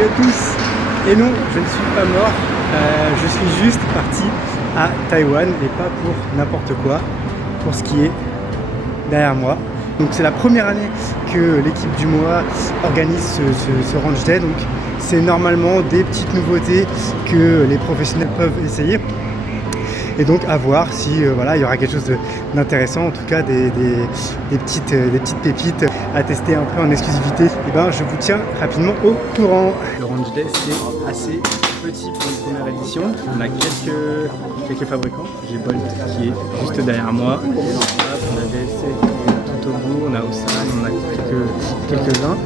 Salut à tous. Et non, je ne suis pas mort, je suis juste parti à Taïwan et pas pour n'importe quoi, pour ce qui est derrière moi. Donc c'est la première année que l'équipe du mois organise ce Ranch Day, donc c'est normalement des petites nouveautés que les professionnels peuvent essayer. Et donc à voir si voilà, il y aura quelque chose d'intéressant, en tout cas des petites pépites à tester un peu en exclusivité. Et ben je vous tiens rapidement au courant. Le Ranch Day c'est assez petit pour une première édition. On a quelques fabricants. J'ai Bolt qui est juste derrière moi. On a DSC tout au bout, on a Osan, on a quelques-uns.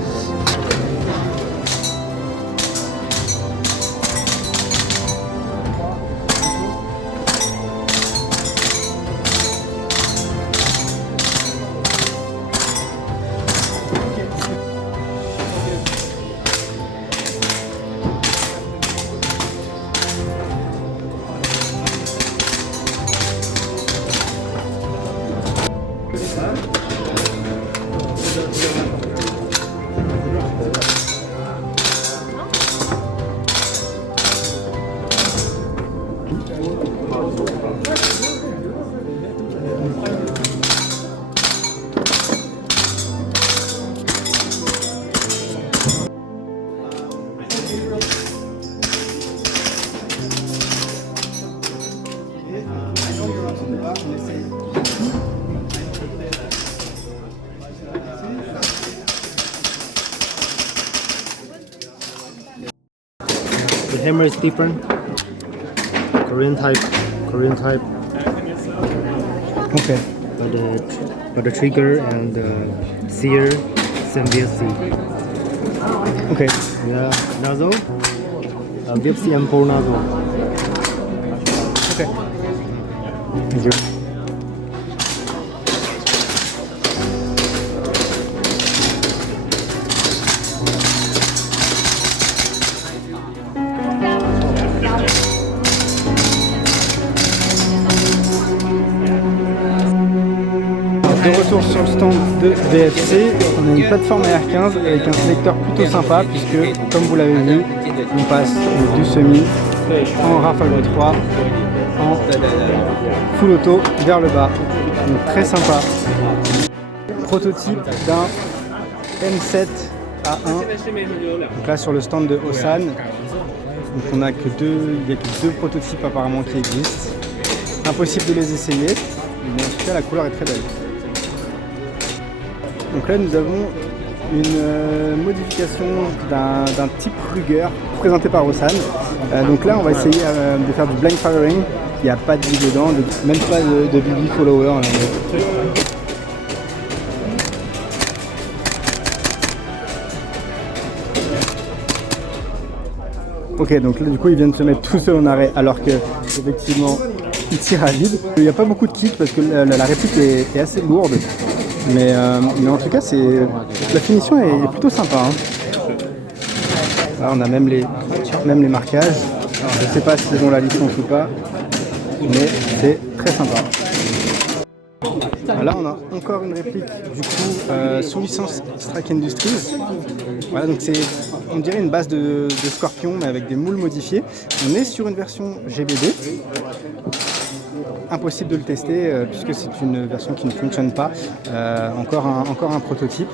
The hammer is different. Korean type. Okay. But the trigger and the sear, same VFC. Okay. Yeah, nozzle. VFC M4 nozzle. Okay. Thank you. De retour sur le stand de VFC, on a une plateforme AR15 avec un sélecteur plutôt sympa puisque, comme vous l'avez vu, on passe du semi en Rafale 3 en full auto vers le bas. Donc très sympa. Prototype d'un M7A1. Donc là sur le stand de Osan. Donc on a que il n'y a que deux prototypes apparemment qui existent. Impossible de les essayer, mais en tout cas la couleur est très belle. Donc là nous avons une modification d'un type Ruger présenté par Osan. Donc là on va essayer de faire du blind firing. Il n'y a pas de vie dedans, même pas de BB follower. Ok, donc là du coup ils viennent se mettre tout seul en arrêt alors que effectivement ils tirent à vide. Il n'y a pas beaucoup de kicks parce que la réplique est assez lourde. Mais en tout cas, la finition est plutôt sympa. Hein. Là, on a même les marquages. Alors, je ne sais pas s'ils ont la licence ou pas, mais c'est très sympa. Là, on a encore une réplique du coup sous licence Strike Industries. Voilà, donc on dirait une base de Scorpion, mais avec des moules modifiés. On est sur une version GBD. Impossible de le tester puisque c'est une version qui ne fonctionne pas. Encore un prototype.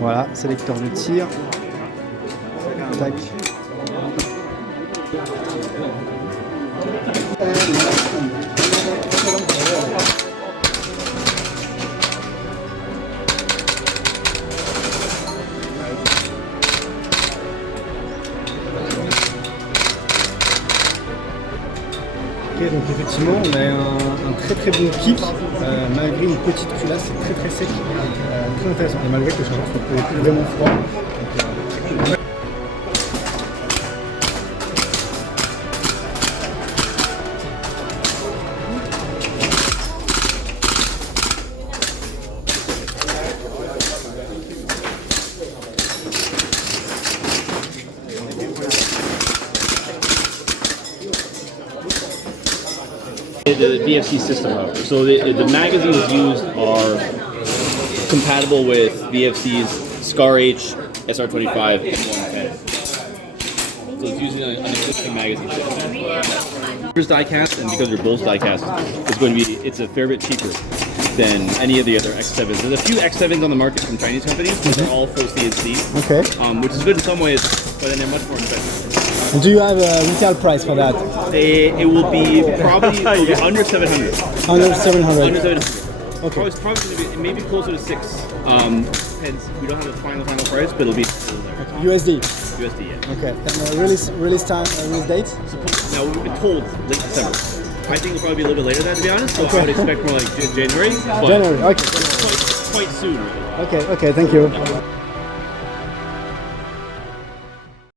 Voilà, sélecteur de tir. Tac. Donc effectivement on a un très très bon kick, malgré une petite culasse, c'est très sec, très intéressant, et malgré que le chargeur soit plus vraiment froid. The DFC system, however. So the magazines used are compatible with VFC's SCAR H SR25 110. So it's using an existing magazine system. Yours die-cast, and because your Bulls die-cast, it's a fair bit cheaper than any of the other X7s. There's a few X7s on the market from Chinese companies, but they're all full CNC, Okay. which is good in some ways, but then they're much more expensive. And do you have a retail price for that? It will be probably under 700. Under 700. Under 700. Okay. It's probably going to be maybe closer to 6. Depends. We don't have the final price, but it'll be USD. USD. Yeah. Okay. And release time, release date? Now we've been told late December. I think it'll probably be a little bit later than that, to be honest. So I would expect more like January. But January. Okay. quite soon. Really. Okay. Thank you.